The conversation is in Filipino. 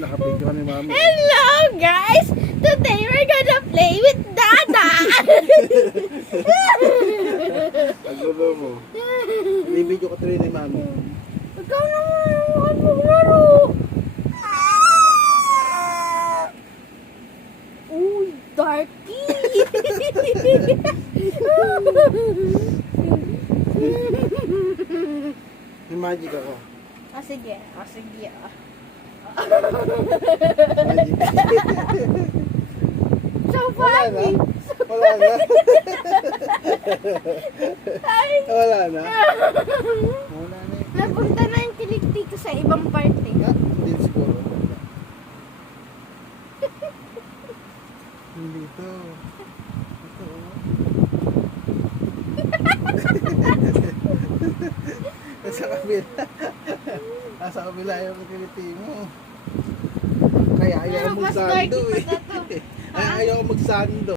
Nakapigyo ka ni mami. Hello guys! Today we're gonna play with Dada! Agulo mo. Bibidyo ko tuloy ni mami. Ikaw naman maglaro! Uy, Darky! May magic ako. Sige. Sige. Magic. So Wala na. funny! Wala na. Ay! Wala na. Wala na eh. Napunta na yung kilikti ko sa ibang parte. Ah, hindi siguro. Hindi to. Ito oh. Nasa kabila. Nasa kabila yung kiliti mo. Kaya ayaw Pero ko mas magsando darky eh. pa na to. Ayaw ko magsando.